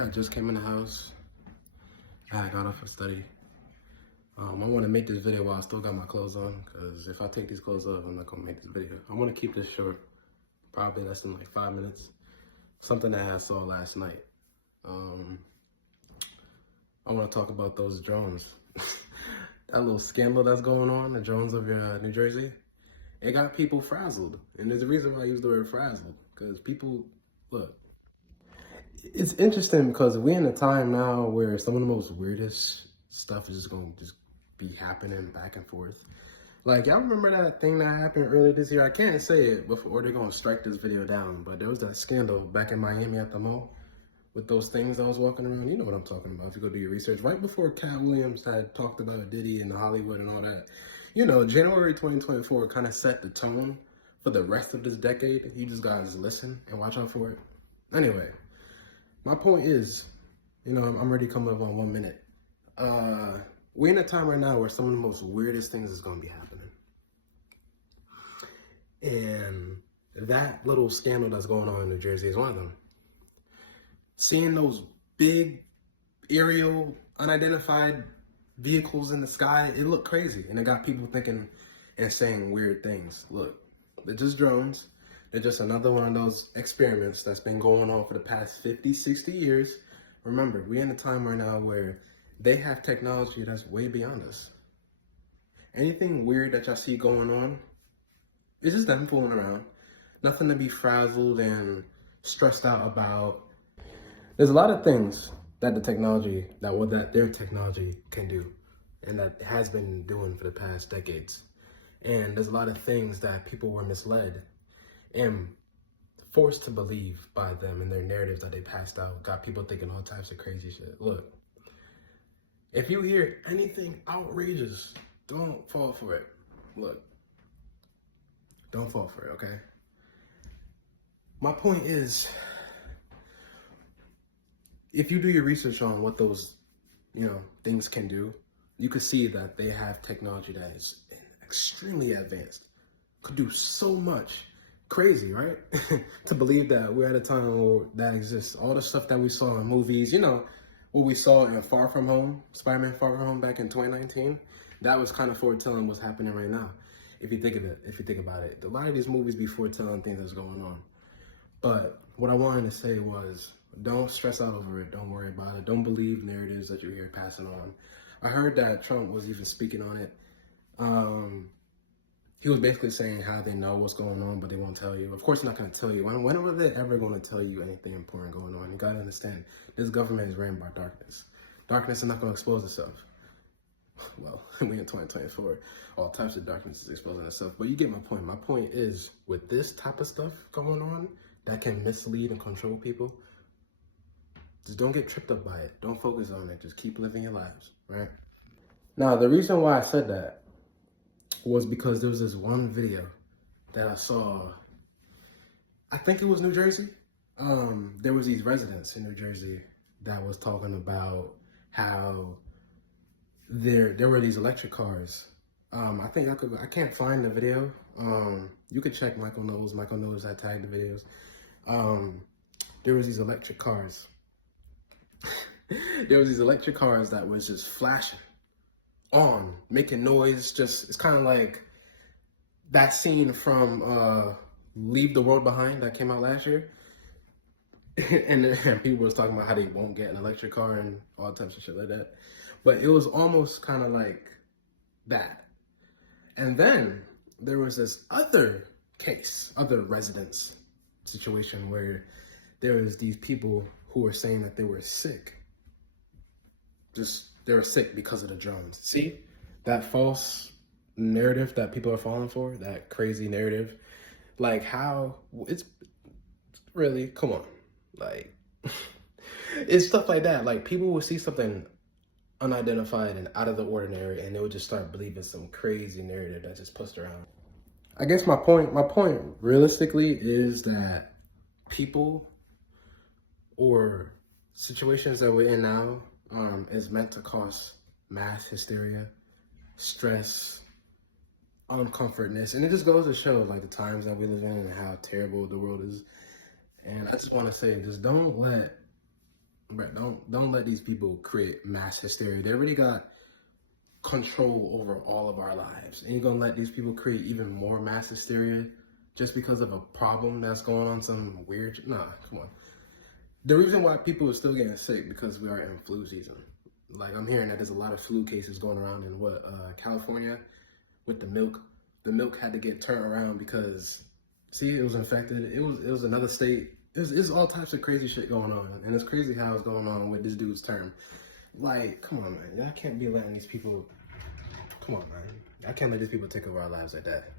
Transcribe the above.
Yeah, I just came in the house. I got off for study. I want to make this video while I still got my clothes on, because if I take these clothes off, I'm not going to make this video. I want to keep this short, probably less than like 5 minutes. Something that I saw last night. I want to talk about those drones. That little scandal that's going on, the drones of New Jersey. It got people frazzled. And there's a reason why I use the word frazzled, because people, look, it's interesting because we're in a time now where some of the most weirdest stuff is just going to just be happening back and forth. Like, y'all remember that thing that happened earlier this year? I can't say it before they're going to strike this video down, but there was that scandal back in Miami at the mall with those things that was walking around. You know what I'm talking about if you go do your research. Right before Cat Williams had talked about Diddy and Hollywood and all that. You know, January 2024 kind of set the tone for the rest of this decade. You just guys listen and watch out for it. Anyway, my point is, you know, I'm ready to come up on 1 minute. We're in a time right now where some of the most weirdest things is going to be happening. And that little scandal that's going on in New Jersey is one of them. Seeing those big aerial unidentified vehicles in the sky, it looked crazy. And it got people thinking and saying weird things. Look, they're just drones. They're just another one of those experiments that's been going on for the past 50, 60 years. Remember, we're in a time right now where they have technology that's way beyond us. Anything weird that y'all see going on, it's just them fooling around. Nothing to be frazzled and stressed out about. There's a lot of things that their technology can do, and that it has been doing for the past decades. And there's a lot of things that people were misled and forced to believe by them and their narratives that they passed out. Got people thinking all types of crazy shit. Look, if you hear anything outrageous, don't fall for it. Look, don't fall for it, okay? My point is, if you do your research on what those, things can do, you could see that they have technology that is extremely advanced. Could do so much. Crazy, right? To believe that we're at a time where that exists. All the stuff that we saw in movies, what we saw in Far From Home, Spider-Man Far From Home back in 2019, that was kind of foretelling what's happening right now. If you think about it, a lot of these movies be foretelling things that's going on. But what I wanted to say was, don't stress out over it. Don't worry about it. Don't believe narratives that you hear passing on. I heard that Trump was even speaking on it. He was basically saying how they know what's going on, but they won't tell you. Of course, they're not going to tell you. When are they ever going to tell you anything important going on? You got to understand, this government is ran by darkness. Darkness is not going to expose itself. Well, we in 2024, all types of darkness is exposing itself. But you get my point. My point is, with this type of stuff going on that can mislead and control people, just don't get tripped up by it. Don't focus on it. Just keep living your lives, right? Now, the reason why I said that was because there was this one video that I saw. I think it was New Jersey. There was these residents in New Jersey that was talking about how there were these electric cars. I think I can't find the video. You could check Michael knows. Michael knows I tagged the videos. There was these electric cars. There was these electric cars that was just flashing on, making noise. It's kind of like that scene from Leave the World Behind that came out last year. and people was talking about how they won't get an electric car and all types of shit like that. But it was almost kind of like that. And then there was this other residence situation where there was these people who were saying that they were sick. They were sick because of the drones. See, that false narrative that people are falling for, that crazy narrative, like how it's really, come on, like it's stuff like that. Like, people will see something unidentified and out of the ordinary, and they would just start believing some crazy narrative that's just pushed around. I guess my point realistically is that people or situations that we're in now is meant to cause mass hysteria, stress, uncomfortness. And it just goes to show, like, the times that we live in and how terrible the world is. And I just want to say, just don't let But don't let these people create mass hysteria. They already got control over all of our lives, and you're gonna let these people create even more mass hysteria just because of a problem that's going on, some weird. Nah, come on. The reason why people are still getting sick because we are in flu season. Like, I'm hearing that there's a lot of flu cases going around in California with the milk. The milk had to get turned around because, see, it was infected. It was another state. It's all types of crazy shit going on, and it's crazy how it's going on with this dude's term. Like, come on, man. Y'all can't be letting these people. Come on, man. I can't let these people take over our lives like that.